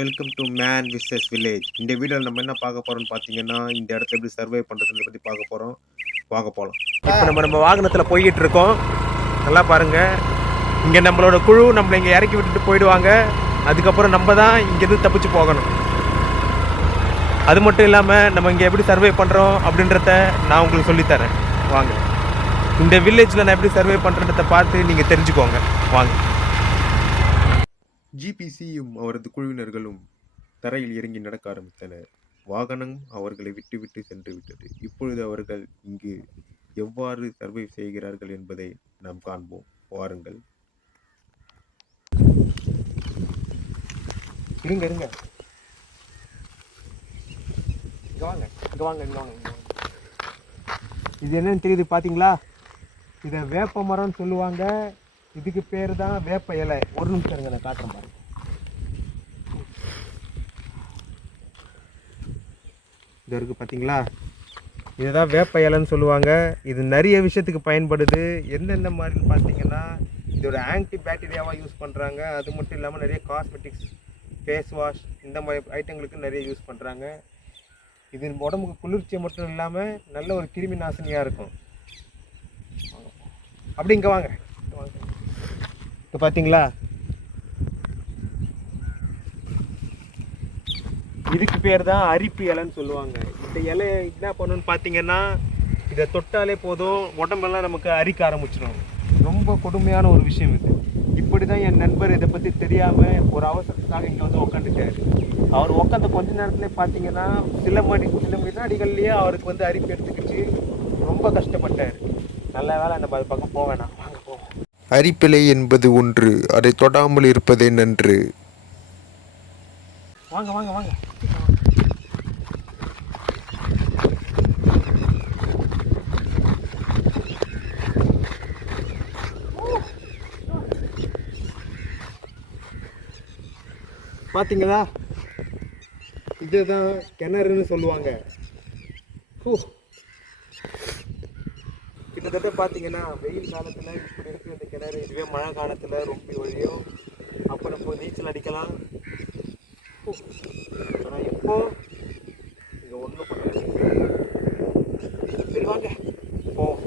Welcome to man versus village. இந்த வீடியோவில் நம்ம என்ன பார்க்க போறோம்னு பார்த்தீங்கன்னா, இந்த இடத்த எப்படி சர்வே பண்ணுறதுன்றத பற்றி பார்க்க போகிறோம். வாங்க போகலாம். இப்போ நம்ம வாகனத்தில் போய்கிட்டு இருக்கோம். நல்லா பாருங்க. இங்கே நம்மளோட குழு நம்மளை இங்கே இறக்கி விட்டுட்டு போயிடுவாங்க. அதுக்கப்புறம் நம்ம தான் இங்கேருந்து தப்பிச்சு போகணும். அது மட்டும் இல்லாமல் நம்ம இங்கே எப்படி சர்வே பண்ணுறோம் அப்படின்றத நான் உங்களுக்கு சொல்லித்தரேன். வாங்க. இந்த வில்லேஜில் நான் எப்படி சர்வே பண்ணுறதை பார்த்து நீங்கள் தெரிஞ்சுக்கோங்க. வாங்க. ஜிபிசியும் அவரது குழுவினர்களும் தரையில் இறங்கி நடக்க ஆரம்பித்தனர். வாகனம் அவர்களை விட்டுவிட்டு சென்று விட்டது. இப்பொழுது அவர்கள் இங்கு எவ்வாறு சர்வை செய்கிறார்கள் என்பதை நாம் காண்போம். வாருங்கள். இருங்க இருங்க, இங்க வாங்க இங்க வாங்க இங்க வாங்க. இது என்னன்னு தெரியுது பாத்தீங்களா? இதை வேப்ப மரம்னு சொல்லுவாங்க. இதுக்கு பேர் தான் வேப்ப இலை. ஒரு நிமிஷம் இருங்க, நான் காட்டுறேன் பாருங்க. இது இருக்குது பார்த்தீங்களா? இதுதான் வேப்ப இலைன்னு சொல்லுவாங்க. இது நிறைய விஷயத்துக்கு பயன்படுது. எந்தெந்த மாதிரின்னு பார்த்தீங்கன்னா, இதோட ஆன்டி பேக்டீரியாவாக யூஸ் பண்ணுறாங்க. அது மட்டும் இல்லாமல் நிறைய காஸ்மெட்டிக்ஸ், ஃபேஸ் வாஷ் இந்த மாதிரி ஐட்டங்களுக்கு நிறைய யூஸ் பண்ணுறாங்க. இது உடம்புக்கு குளிர்ச்சியை மட்டும் இல்லாமல் நல்ல ஒரு கிருமி நாசினியாக இருக்கும். அப்படி இங்கே வாங்க. இப்போ பார்த்தீங்களா, இதுக்கு பேர் தான் அரிப்பு இலைன்னு சொல்லுவாங்க. இந்த இலை என்ன பண்ணணும்னு பார்த்தீங்கன்னா, இதை தொட்டாலே போதும் உடம்பெல்லாம் நமக்கு அரிக்க ஆரம்பிச்சிடும். ரொம்ப கொடுமையான ஒரு விஷயம் இது. இப்படி தான் என் நண்பர் இதை பற்றி தெரியாமல் ஒரு அவசரத்துக்காக இங்கே வந்து உக்காந்துட்டார். அவர் உட்காந்த கொஞ்ச நேரத்துலேயே பார்த்தீங்கன்னா சில வினாடிகள்லேயே அவருக்கு வந்து அரிப்பு எடுத்துக்கிச்சு. ரொம்ப கஷ்டப்பட்டார். நல்ல வேலை நம்ம அது பக்கம் போக வேணாம். வாங்க போவோம். அரிப்பிலை என்பது ஒன்று, அதை தொடாமல் இருப்பதே நன்று. வாங்க வாங்க வாங்க. பார்த்தீங்களா, இதுதான் கிணறுன்னு சொல்லுவாங்க. கிட்டத்தட்ட பார்த்தீங்கன்னா வெயில் காலத்தில் இப்படி இருக்குது இந்த கிணறு. இதுவே மழை காலத்தில் ரொம்ப ஒழியும். அப்போ நம்ம நீச்சல் அடிக்கலாம். ஆனால் இப்போ இங்கே ஒன்றும் வாங்க போவோம்.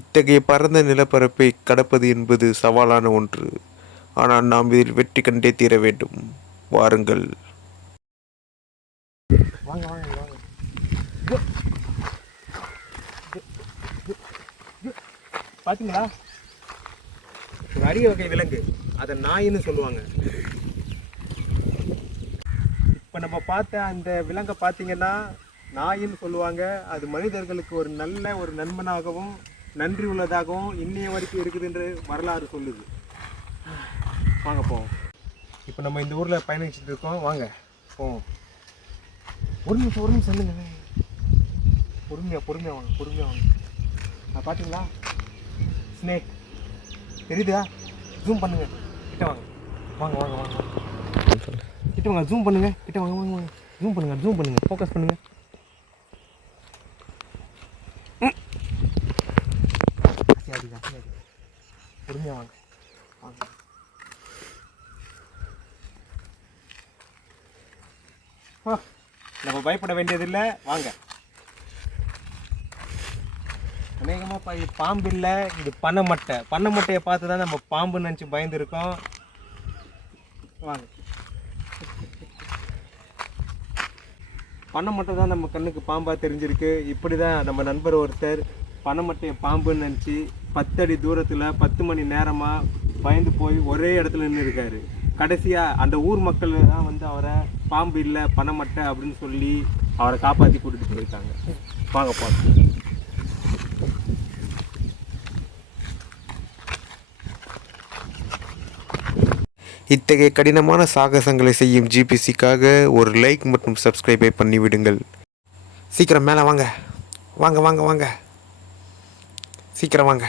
இத்தகைய பரந்த நிலப்பரப்பை கடப்பது என்பது சவாலான ஒன்று. ஆனால் நாம் இதில் வெற்றி கண்டே தீர வேண்டும். வாருங்கள். வாங்க வாங்க வாங்க. பார்த்தீங்களா, ஒரு அரிய வகை விலங்கு. அதை நாயின்னு சொல்லுவாங்க. இப்போ நம்ம பார்த்த அந்த விலங்கை பார்த்தீங்கன்னா நாயின்னு சொல்லுவாங்க. அது மனிதர்களுக்கு ஒரு நல்ல ஒரு நண்பனாகவும் நன்றி உள்ளதாகவும் இன்னைய வரைக்கும் இருக்குதுன்ற வரலாறு சொல்லுது. வாங்க போவோம். இப்போ நம்ம இந்த ஊரில் பயணிச்சுட்டு இருக்கோம். வாங்க போவோம். ஒரு நிமிஷம் சொல்லுங்க. பொறுமையாக வாங்க. பார்த்தீங்களா ஸ்னேக் தெரியுதா? ஜூம் பண்ணுங்க, கிட்ட வாங்க. கிட்ட வாங்க, ஜூம் பண்ணுங்க. கிட்ட வாங்க. ஜூம் பண்ணுங்க, ஃபோக்கஸ் பண்ணுங்க. பொறுமையாக வாங்க. நம்ம பயப்பட வேண்டியதில்லை. வாங்க. அநேகமாக இது பாம்பு இல்லை, இது பண்ணை மட்டையை பார்த்து தான் நம்ம பாம்புன்னு நினச்சி பயந்துருக்கோம். வாங்க. பண்ணை மட்டை தான் நம்ம கண்ணுக்கு பாம்பாக தெரிஞ்சிருக்கு. இப்படி தான் நம்ம நண்பர் ஒருத்தர் பண்ணை மட்டையை பாம்புன்னு நினச்சி 10 அடி தூரத்தில் 10 மணி நேரமாக பயந்து போய் ஒரே இடத்துல நின்று இருக்காரு. கடைசியாக அந்த ஊர் மக்கள் தான் வந்து அவரை பாம்பு இல்லை பண்ணை மட்டை அப்படின்னு சொல்லி அவரை காப்பாற்றி கூட்டிகிட்டு போயிருக்காங்க. வாங்க பார்த்து. இத்தகைய கடினமான சாகசங்களை செய்யும் ஜிபிசிக்காக ஒரு லைக் மற்றும் சப்ஸ்கிரைபை பண்ணிவிடுங்கள். சீக்கிரம் மேலே வாங்க. சீக்கிரம் வாங்க.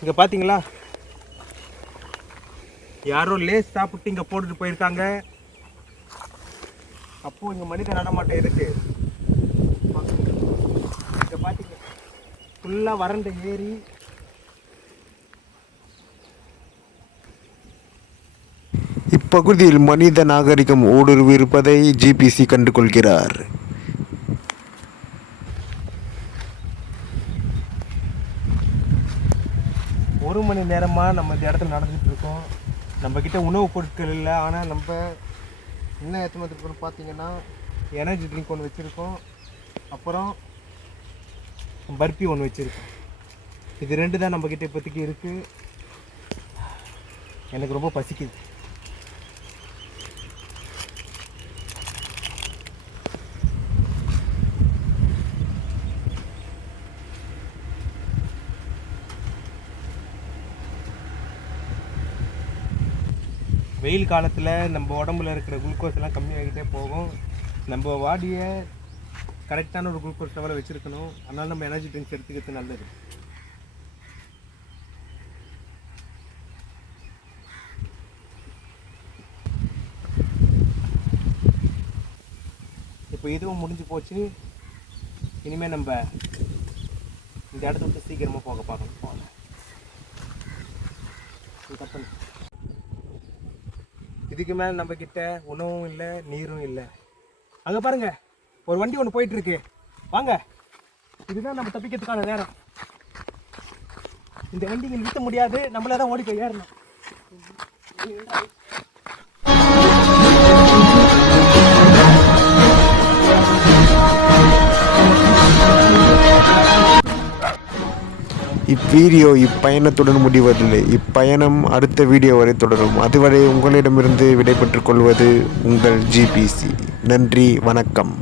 இங்கே பார்த்தீங்களா, யாரோ லேஸ் சாப்பிட்டு இங்கே போட்டுட்டு போயிருக்காங்க. அப்போது இங்கே மனித நடமாட்டம் இருக்கு. இங்கே பார்த்தீங்க ஃபுல்லாக வறண்ட ஏரி. இப்பகுதியில் மனித நாகரிகம் ஊடுருவிருப்பதை ஜிபிசி கண்டுகொள்கிறார். ஒரு மணி நேரமாக நம்ம இந்த இடத்துல நடந்துகிட்டு இருக்கோம். நம்மக்கிட்ட உணவுப் பொருட்கள் இல்லை, ஆனால் நம்ம என்ன எடுத்துன்னு வந்துருக்கோம்னு பார்த்தீங்கன்னா எனர்ஜி ட்ரிங்க் ஒன்று வச்சுருக்கோம், அப்புறம் பர்பி ஒன்று வச்சுருக்கோம். இது 2 தான் நம்மக்கிட்ட இப்போதைக்கு இருக்குது. எனக்கு ரொம்ப பசிக்குது. வெயில் காலத்தில் நம்ம உடம்புல இருக்கிற குளுக்கோஸ் எல்லாம் கம்மியாகிட்டே போகும். நம்ம பாடியை கரெக்டான ஒரு குளுக்கோஸ் லெவலில் வச்சுருக்கணும். அதனால் நம்ம எனர்ஜி ட்ரிங்க்ஸ் எடுத்துக்கிறது நல்லது. இப்போ இதுவும் முடிஞ்சு போச்சு. இனிமேல் நம்ம இந்த இடத்த விட்டு சீக்கிரமாக போக பார்க்கணும். இதுக்கு மேலே நம்மக்கிட்ட உணவும் இல்லை, நீரும் இல்லை. அங்கே பாருங்க, ஒரு வண்டி ஒன்று போயிட்டு இருக்கு. வாங்க, இதுதான் நம்ம தப்பிக்கிறதுக்கான நேரம். இந்த வண்டிங்க நிறுத்த முடியாது, நம்மள தான் ஓடி போய் ஏறணும். இவ்வீடியோ இப்பயணத்துடன் முடிவதில்லை. இப்பயணம் அடுத்த வீடியோ வரை தொடரும். அதுவரை உங்களிடமிருந்து விடைபெற்றுக் கொள்வது உங்கள் ஜிபிசி. நன்றி, வணக்கம்.